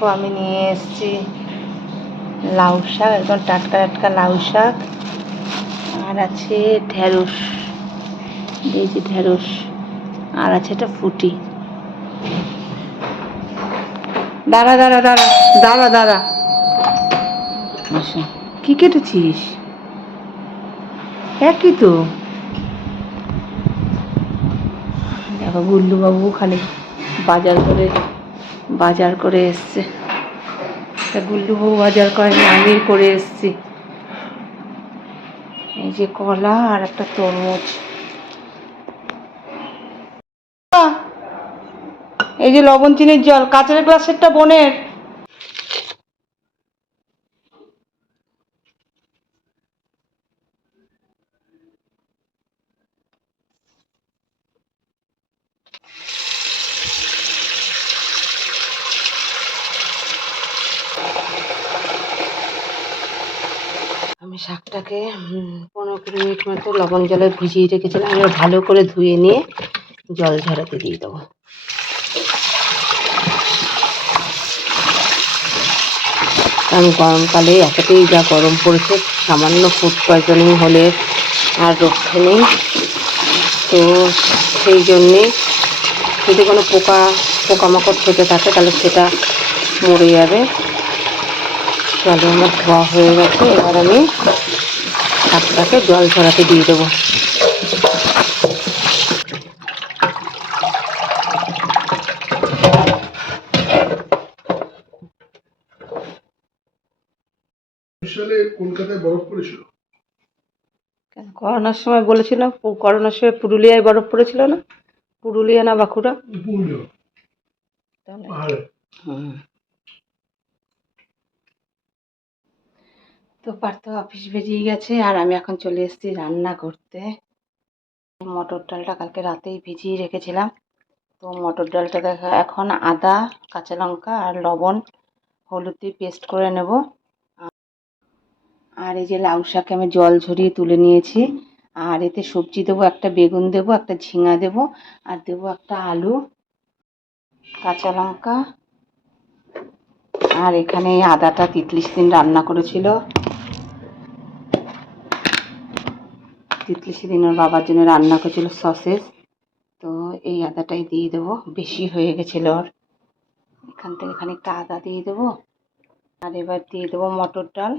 দেখো, আমি নিয়ে এসেছি লাউ শাক, একদম টাটকা টাটকা লাউ শাক। আর আছে ঢেঁড়স দিয়েছি ঢেঁড়স, আর আছে এটা ফুটি। দাঁড়া দাঁড়া দাঁড়া দাঁড়া দাঁড়া। আচ্ছা কী কেটেছিস? একই তো। দেখো, গুল্লুবাবু খালি বাজার করে বাজার করে এসছে। গুল্লু বউ বাজার করে আমি করে এসছি। এই যে কলা আর একটা তরমুজ। এই যে লবণ চিনির জল, কাঁচের গ্লাসেরটা বোনের আমি শাকটাকে পনেরো কুড়ি মিনিট মতো লবণ জলে ভিজিয়ে রেখেছিলাম। এবার ভালো করে ধুয়ে নিয়ে জল ঝরাতে দিয়ে দেবো। কারণ গরমকালে এতটাই যা গরম পড়েছে, সামান্য ফুড পয়জনিং হলে আর রক্ষে নেই। তো সেই জন্যে যদি কোনো পোকা, পোকামাকড় থেকে থাকে, তাহলে সেটা মরে যাবে। জলে আমার ধোয়া হয়ে গেছে। এবার আমি শাকটাকে জল ঝরাতে দিয়ে দেবো। কলকাতায় বরফ পড়েছিল? করোনার সময় বলেছিল করোনার সময় পুরুলিয়ায় বরফ পড়েছিল না? পুরুলিয়া না বাঁকুড়া? তাহলে হুম। তো পার্থ অফিস বেরিয়ে গেছে আর আমি এখন চলে এসেছি রান্না করতে। মটর ডালটা কালকে রাতেই ভিজিয়ে রেখেছিলাম। তো মটর ডালটা দেখা, এখন আদা, কাঁচা লঙ্কা আর লবণ, হলুদ দিয়ে পেস্ট করে নেব। আর এই যে লাউ শাকে আমি জল ঝরিয়ে তুলে নিয়েছি। আর এতে সবজি দেবো, একটা বেগুন দেবো, একটা ঝিঙা দেবো, আর দেবো একটা আলু, কাঁচা লঙ্কা। আর এখানে এই আদাটা তিতলিশ দিন রান্না করেছিল। তিতলিশ দিন ওর বাবার জন্য রান্না করেছিল সসেস। তো এই আদাটাই দিয়ে দেবো। বেশি হয়ে গেছিল ওর। এখান থেকে খানিকটা আদা দিয়ে দেবো। আর এবার দিয়ে দেবো মটর ডাল।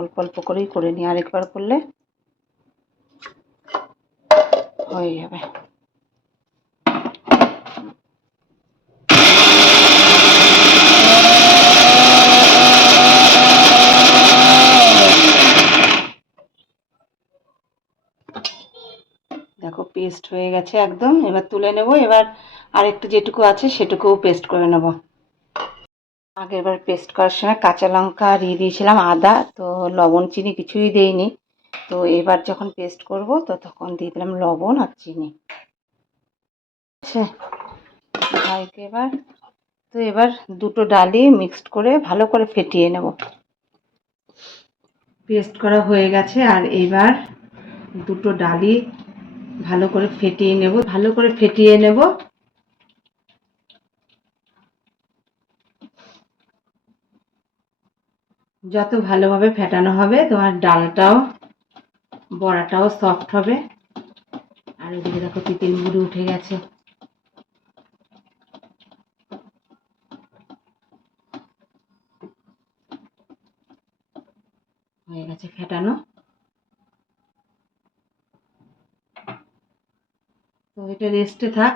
অল্প অল্প করেই করে নিই। আরেকবার করলে হয়ে যাবে দেখো পেস্ট হয়ে গেছে একদম, এবার তুলে নেব, এবার আরেকটু যেটুকু আছে সেটুকুও পেস্ট করে নেব। আগের বার পেস্ট করার সময় কাঁচা লঙ্কা আর ইয়ে দিয়েছিলাম আদা, তো লবণ, চিনি কিছুই দেইনি। তো এবার যখন পেস্ট করব, তো তখন দিয়ে দিলাম লবণ আর চিনি। ভাইকে এবার তো এবার দুটো ডালি মিক্সড করে ভালো করে ফেটিয়ে নেব। পেস্ট করা হয়ে গেছে, আর এবার দুটো ডালি ভালো করে ফেটিয়ে নেব, ভালো করে ফেটিয়ে নেব। যত ভালোভাবে ফেটানো হবে, তোমার ডালটাও, বড়াটাও সফট হবে। আর এদিকে দেখো তিতির মুড়ি উঠে গেছে। হয়ে গেছে ফেটানো। এটা রেস্টে থাক।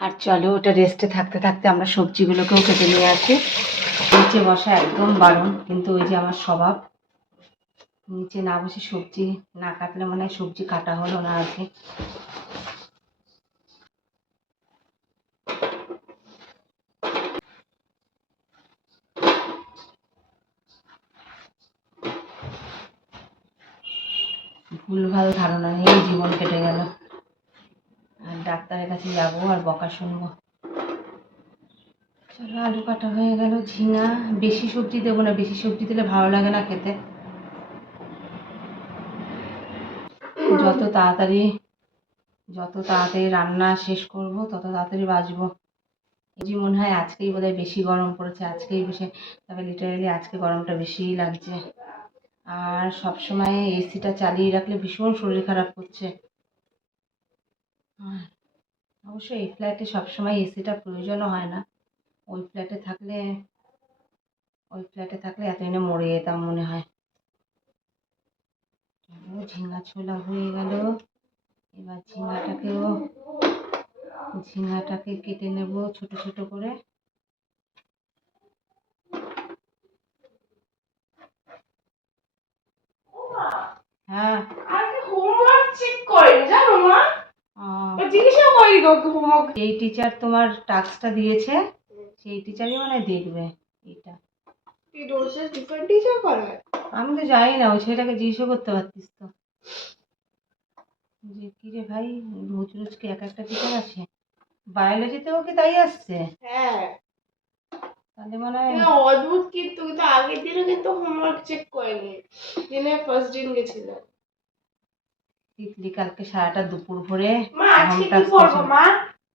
আর চলো, ওটা রেস্টে থাকতে থাকতে আমরা সবজিগুলোকেও কেটে নিয়ে আসি। নিচে বসা একদম বারণ কিন্তু ওই যে আমার স্বভাব। নিচে না বসে সবজি না কাটলে মনে সবজি কাটা হলো না আর কি। ভুলভাল ধারণা নিয়েই জীবন কেটে গেল। ডাক্তারের কাছে যাব আর বকা শুনব। চলো, আলু কাটা হয়ে গেল, ঝিঙা। বেশি সবজি দেবো না, বেশি সবজি দিলে ভালো লাগে না খেতে। যত তাড়াতাড়ি যত তাড়াতাড়ি রান্না শেষ করব, তত তাড়াতাড়ি বাঁচবো। যে মনে হয় আজকেই বোধহয় বেশি গরম পড়েছে, আজকেই বসে তবে লিটারেলি আজকে গরমটা বেশিই লাগছে। আর সবসময় এসিটা চালিয়ে রাখলে ভীষণ শরীর খারাপ করছে। অবশ্য এই ফ্ল্যাটে সবসময় এসিটা প্রয়োজনও হয় না। ওই ফ্ল্যাটে থাকলে, ওই ফ্ল্যাটে থাকলে এতদিনে মরে যেতাম মনে হয়। ঝিঙ্গা ছোলা হয়ে গেল। এবার ঝিঙ্গাটাকেও ঝিঙ্গাটাকে কেটে নেব ছোট ছোট করে। হ্যাঁ। হোমওয়ার্ক চেক করেন জানো মা? যেই টিচার তোমার টাস্কটা দিয়েছে সেই টিচারই মানে দেখবে এটা। আমি তো জানি না ওই ছেলেটাকে জিজ্ঞেসও করতে পারতিস তো। যে কি রে ভাই রোজ রোজ কি এক একটা টিচার আছে বায়োলজিতেও কি তাই আসছে? হ্যাঁ। তাহলে মনে হয় অদ্ভুত কিন্তু আগের দিনে কিন্তু হোমওয়ার্ক চেক করেনি। দিনে ফার্স্ট দিন গেছিল। তিতলি কালকে সারাটা দুপুর ভরে আজকে কি মা?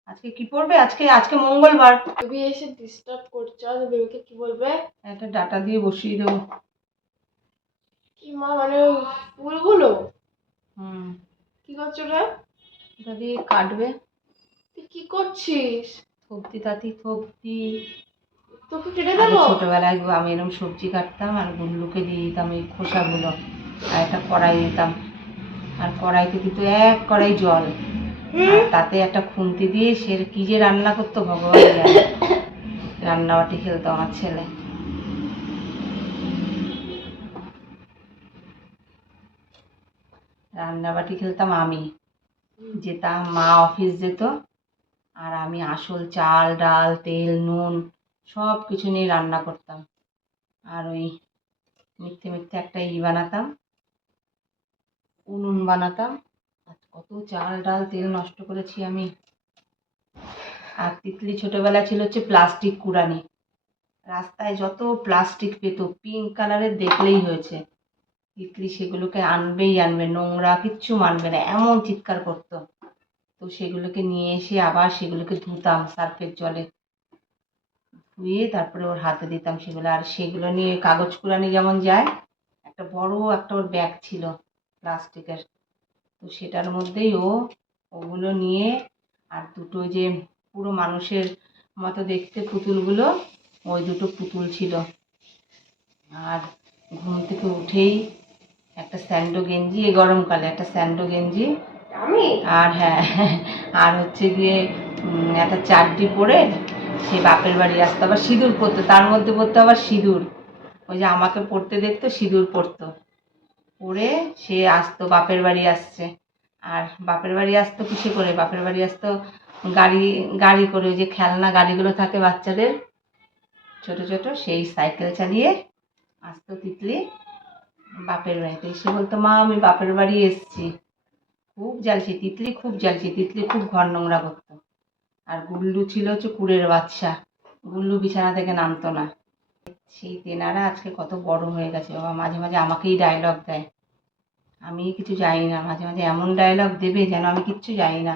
আজকে কি পড়বে? আজকে আজকে মঙ্গলবার। বেবি এসে ডিস্টার্ব করছে বেবিকে কি বলবে? একটা ডাটা দিয়ে বসিয়ে দেবো। কি মা মানে ফুলগুলো? হুম। কি করছ রে? ওটা দিয়ে কাটবে। তুই কি করছিস? থবতি তাতি থবতি তোকে কেটে দেবো? ছোটবেলায় আমি এরকম সবজি কাটতাম আর গুল্লুকে দিয়ে দিতাম এই খোসাগুলো। আর একটা কড়াই দিতাম। আর কড়াইতে দিত এক কড়াই জল। তাতে একটা খুন্তি দিয়ে সে কি যে রান্না করতো ভগবান রান্নাবাটি খেলতো আমার ছেলে। রান্নাবাটি খেলতাম আমি। যেতাম মা অফিস যেত। আর আমি আসল চাল ডাল তেল নুন সব কিছু নিয়ে রান্না করতাম। আর ওই মিথ্যে মিথ্যে একটা ই বানাতাম। উনুন বানাতাম। আর কত চাল ডাল তেল নষ্ট করেছি আমি। আর তিতলি ছোটবেলা ছিল হচ্ছে প্লাস্টিক কুড়ানি। রাস্তায় যত প্লাস্টিক পেতো, পিঙ্ক কালারের দেখলেই হয়েছে। তিতলি সেগুলোকে আনবেই আনবে, নোংরা কিচ্ছু মানবে না, এমন চিৎকার করতো। তো সেগুলোকে নিয়ে এসে আবার সেগুলোকে ধুতাম সার্ফের জলে। ধুয়ে তারপরে ওর হাতে দিতাম সেগুলো। আর সেগুলো নিয়ে কাগজ কুড়ানি যেমন যায়, একটা বড় একটা ওর ব্যাগ ছিল। প্লাস্টিকের। তো সেটার মধ্যেই ও ওগুলো নিয়ে আর দুটো যে পুরো মানুষের মতো দেখতে পুতুলগুলো ওই দুটো পুতুল ছিল। আর ঘুম থেকে উঠেই একটা স্যান্ডো গেঞ্জি এই গরমকালে একটা স্যান্ডো গেঞ্জি আর হ্যাঁ আর হচ্ছে গিয়ে একটা চারটি পরে সে বাপের বাড়ি আসতো আবার সিঁদুর পরতো তার মধ্যে পরতো আবার সিঁদুর। ওই যে আমাকে পড়তে দেখতো সিঁদুর পরতো। পরে সে আসতো বাপের বাড়ি আসছে। আর বাপের বাড়ি আসতো কিসে করে? বাপের বাড়ি আসতো গাড়ি গাড়ি করে, ওই যে খেলনা গাড়িগুলো থাকে বাচ্চাদের। ছোট ছোট, সেই সাইকেল চালিয়ে আসতো তিতলি বাপের বাড়িতে এসে বলতো, মা, আমি বাপের বাড়ি এসছি। খুব জ্বালছি, তিতলি খুব জ্বালছি, তিতলি খুব ঘর নোংরা করতো। আর গুল্লু ছিল হচ্ছে কুড়ের বাচ্চা গুল্লু বিছানা থেকে নামতো না। সেই তেনারা আজকে কত বড় হয়ে গেছে। বাবা, মাঝে মাঝে আমাকেই ডায়লগ দেয়। আমি কিছু জানি না, মাঝে মাঝে এমন ডায়লগ দেবে যেন আমি কিচ্ছু জানি না।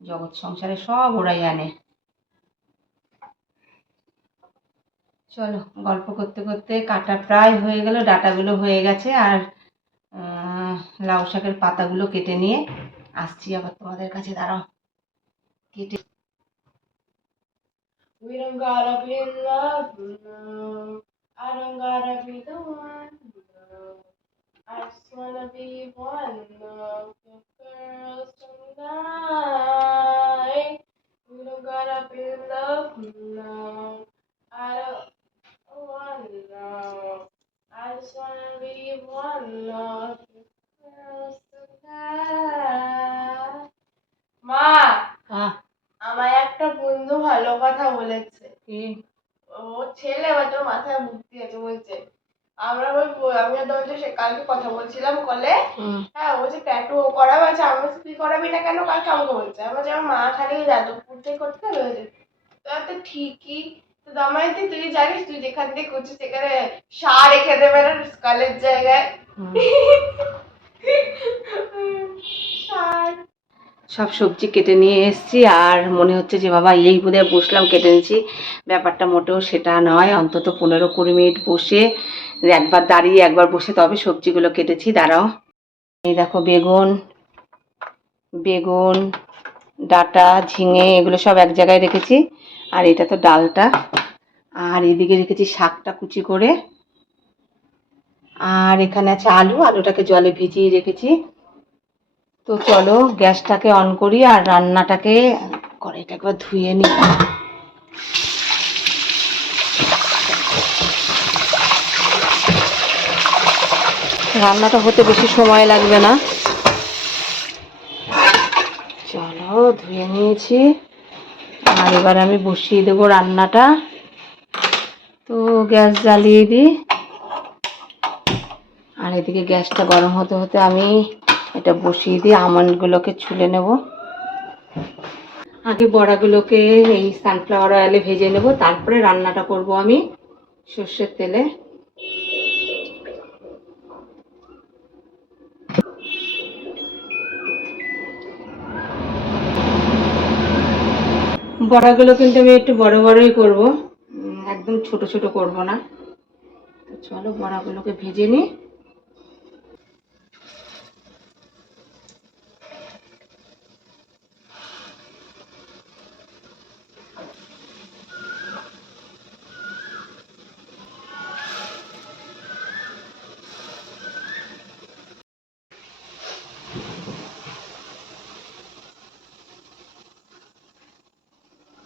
জগৎ সংসারে সব ওরাই জানে চলো, গল্প করতে করতে কাটা প্রায় হয়ে গেল, ডাটাগুলো হয়ে গেছে আর লাউ শাকের পাতাগুলো কেটে নিয়ে আসছি। আবার তোমাদের কাছে দাঁড়াও। কেটে We don't gotta be in love, no. I don't gotta be the one, no. I just wanna be one of the girls tonight. We don't gotta be in love, no. I don't wanna know. I just wanna be one of the girls tonight. Ma! Ah. আমার একটা বন্ধু ভালো কথা বলেছে। কি? ও ছেলে হয়তো মাথায় বুদ্ধি আছে বলছে। আমরা ওই আমি তোমার সে কালকে কথা বলছিলাম কলে। হ্যাঁ বলছে ট্যাটু করাবে আছে আমি তুই করাবি না কেন? কালকে আমাকে বলছে। আমার যে মা খালি যাদবপুর থেকে করতে রয়েছে তো তো ঠিকই। তো দামাইতে তুই জানিস তুই যেখান থেকে করছিস সেখানে সার রেখে দেবে না স্কালের জায়গায়। হুম। সব সবজি কেটে নিয়ে এসেছি, আর মনে হচ্ছে যে বাবা এই বোধহয় বসলাম কেটে নিয়েছি। ব্যাপারটা মোটেও সেটা নয়, অন্তত পনেরো কুড়ি মিনিট বসে, একবার দাঁড়িয়ে একবার বসে তবে সবজিগুলো কেটেছি, দাঁড়াও। এই দেখো বেগুন বেগুন, ডাটা, ঝিঙে, এগুলো সব এক জায়গায় রেখেছি, আর এটা তো ডালটা। আর এদিকে রেখেছি শাকটা কুচি করে। আর এখানে আছে আলু, আলুটাকে জলে ভিজিয়ে রেখেছি। তো চলো, গ্যাসটাকে অন করি আর রান্নাটাকে কড়াইটা একবার ধুয়ে নিই। রান্নাটা হতে বেশি সময় লাগবে না। চলো, ধুয়ে নিয়েছি। আর এবার আমি বসিয়ে দেবো রান্নাটা। তো গ্যাস জ্বালিয়ে দিই। আর এদিকে গ্যাসটা গরম হতে হতে আমি এটা বসিয়ে দিয়ে আমন্ডগুলোকে ছুলে নেব। আগে বড়াগুলোকে এই সানফ্লাওয়ার অয়েলে ভেজে নেব, তারপরে রান্নাটা করব আমি সর্ষের তেলে। বড়াগুলো কিন্তু আমি একটু বড় বড়ই করব একদম ছোট ছোট করব না। চলো বড়াগুলোকে ভেজে নিই।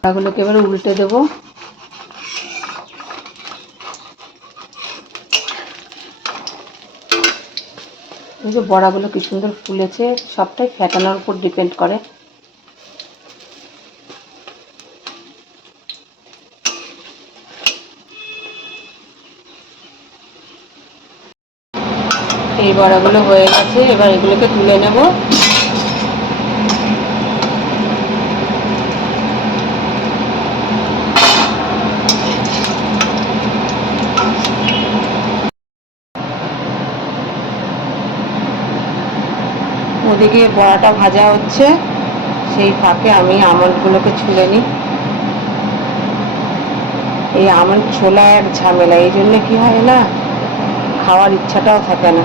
বড়াগুলোকে এবার উল্টে দেবো। এই যে বড়াগুলো কি সুন্দর ফুলেছে, সবটাই ফ্যাটানোর উপর ডিপেন্ড করে। এই বড়াগুলো হয়ে গেছে, এবার এগুলোকে তুলে নেব। ওদিকে বড়াটা ভাজা হচ্ছে, সেই ফাঁকে আমি আমন্ডগুলোকে ছুলে নিই। এই আমন্ড ছোলা এক ঝামেলা, এই জন্য কি হয় না, খাওয়ার ইচ্ছাটাও থাকে না।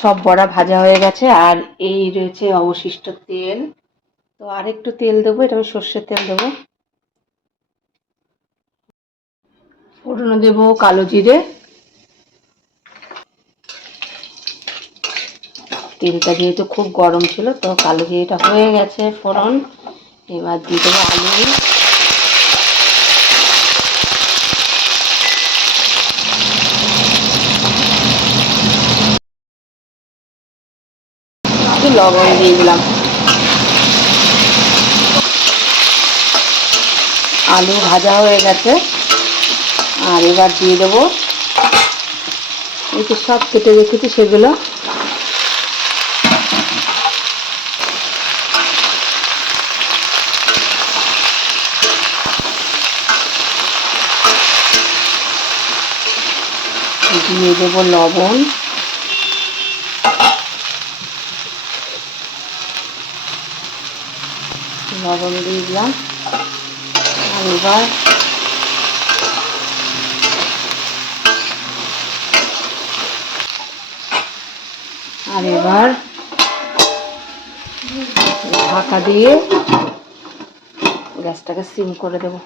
সব বড়া ভাজা হয়ে গেছে, আর এই রয়েছে অবশিষ্ট তেল। তো আরেকটু তেল দেবো, এটা আমি সর্ষের তেল দেবো। ফোড়নো দেবো, কালো জিরে তেলটা যেহেতু খুব গরম ছিল, তো কালো জিরেটা হয়ে গেছে ফোড়ন। এবার দিয়ে দেবো আলু। একটু লবণ দিয়ে দিলাম। আলু ভাজা হয়ে গেছে। আর এবার দিয়ে দেবো। এই তো সব কেটে রেখেছি সেগুলো। দিয়ে দেবো লবণ। লবণ দিয়ে দিলাম। আর এবার আর এবার ঢাকা দিয়ে গ্যাসটাকে সিম করে দেবো।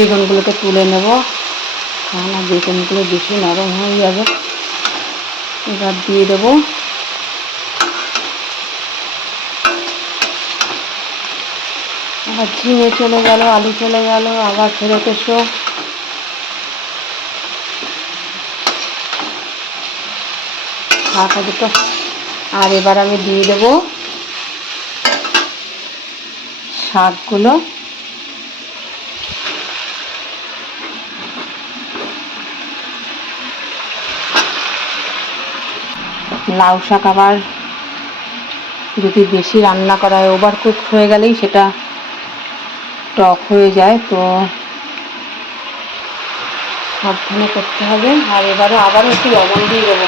বেগুনগুলোকে তুলে নেব। না বেগুনগুলো বেশি নরম হয়ে যাবে। এবার দিয়ে দেবো। আবার ঝিঙে চলে গেল, আলু চলে গেল, আবার ফেরত এসো। ঢাকা দুটো আর এবার আমি দিয়ে দেবো শাকগুলো। লাউ শাক আবার যদি বেশি রান্না করা হয় ওভার কুক হয়ে গেলেই সেটা টক হয়ে যায়, তো সাবধানে করতে হবে। আর এবারে আবারও একটু লবণ দিয়ে দেবো।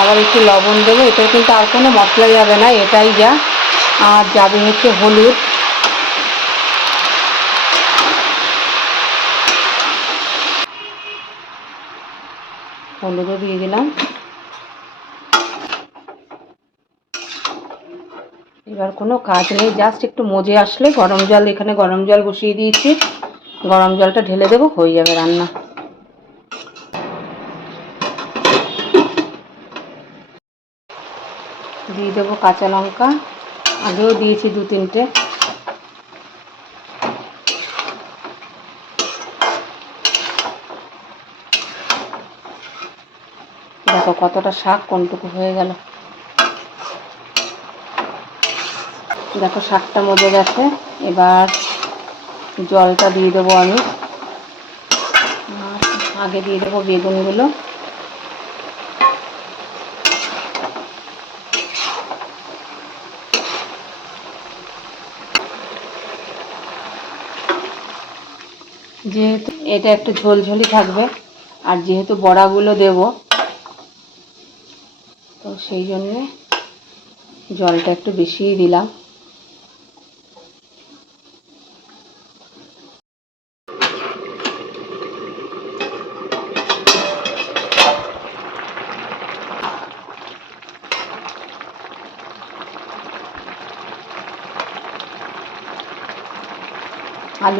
আবার একটু লবণ দেবো এটা কিন্তু আর কোনো মশলা যাবে না, এটাই যা। আর যাবে হচ্ছে হলুদ। হলুদও দিয়ে দিলাম। এবার কোনো কাজ নেই জাস্ট একটু মজে আসলে গরম জল, এখানে গরম জল বসিয়ে দিয়েছি। গরম জলটা ঢেলে দেবো, হয়ে যাবে রান্না। দিয়ে দেবো কাঁচা লঙ্কা, আগেও দিয়েছি দু তিনটে। দেখো কতটা শাক, কোনটুকু হয়ে গেল। দেখো, শাকটা মজে গেছে। এবার জলটা দিয়ে দেবো আমি। আগে দিয়ে দেবো বেগুনগুলো। যেহেতু এটা একটু ঝোলঝোলি থাকবে, আর যেহেতু বড়াগুলো দেব, তো সেই জন্যে জলটা একটু বেশিই দিলাম।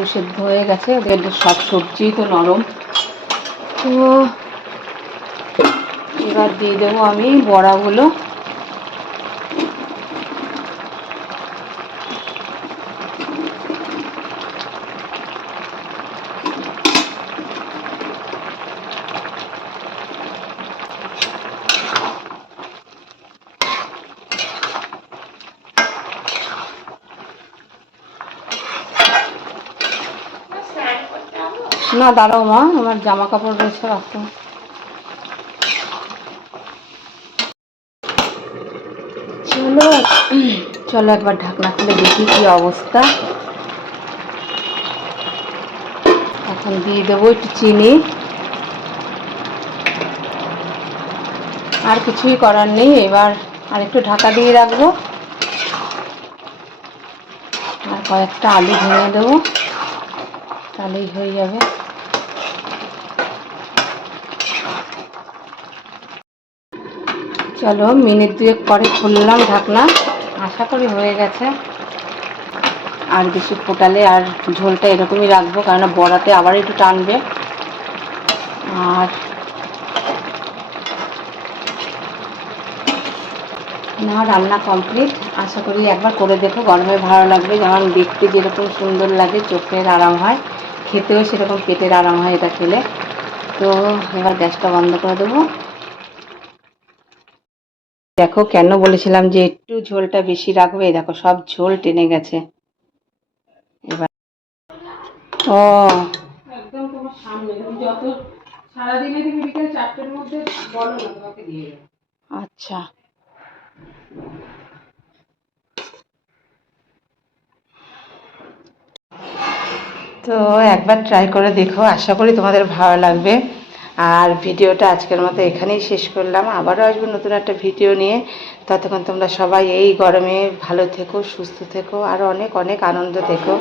আলু সেদ্ধ হয়ে গেছে ওদের সব সবজিই তো নরম। তো এবার দিয়ে দেবো আমি বড়াগুলো। না, দাঁড়াও মা, আমার জামা কাপড় রয়েছে রাখতে চলো চলো একবার ঢাকনা খুলে দেখি কি অবস্থা। এখন দিয়ে দেবো একটু চিনি। আর কিছুই করার নেই, এবার আর একটু ঢাকা দিয়ে রাখব। আর কয়েকটা আলু ভেঙে দেবো, তাহলেই হয়ে যাবে। চলো, মিনিট দুয়েক পরে খুললাম ঢাকনা। আশা করি হয়ে গেছে। আর বেশি ফোটালে আর ঝোলটা এরকমই রাখব, কেননা বড়াতে আবার একটু টানবে। আর না, রান্না কমপ্লিট। আশা করি একবার করে দেখো, গরমে ভালো লাগবে। যেমন দেখতে যেরকম সুন্দর লাগে, চোখের আরাম হয়। খেতেও সেরকম পেটের আরাম হয় এটা খেলে। তো এবার গ্যাসটা বন্ধ করে দেবো। দেখো কেন বলেছিলাম যে একটু ঝোলটা বেশি রাখবে? দেখো সব ঝোল টেনে গেছে। এবার ও। একদম তোমার সামনে। যত সারাদিনে তুমি বিকেল চারটের মধ্যে বলো না তোমাকে দিয়ে আচ্ছা। তো একবার ট্রাই করে দেখো। আশা করি তোমাদের ভালো লাগবে। আর ভিডিওটা আজকের মতো এখানেই শেষ করলাম। আবারও আসব নতুন একটা ভিডিও নিয়ে। ততক্ষণ তোমরা সবাই এই গরমে ভালো থেকো, সুস্থ থেকো, আর অনেক অনেক আনন্দ থেকো।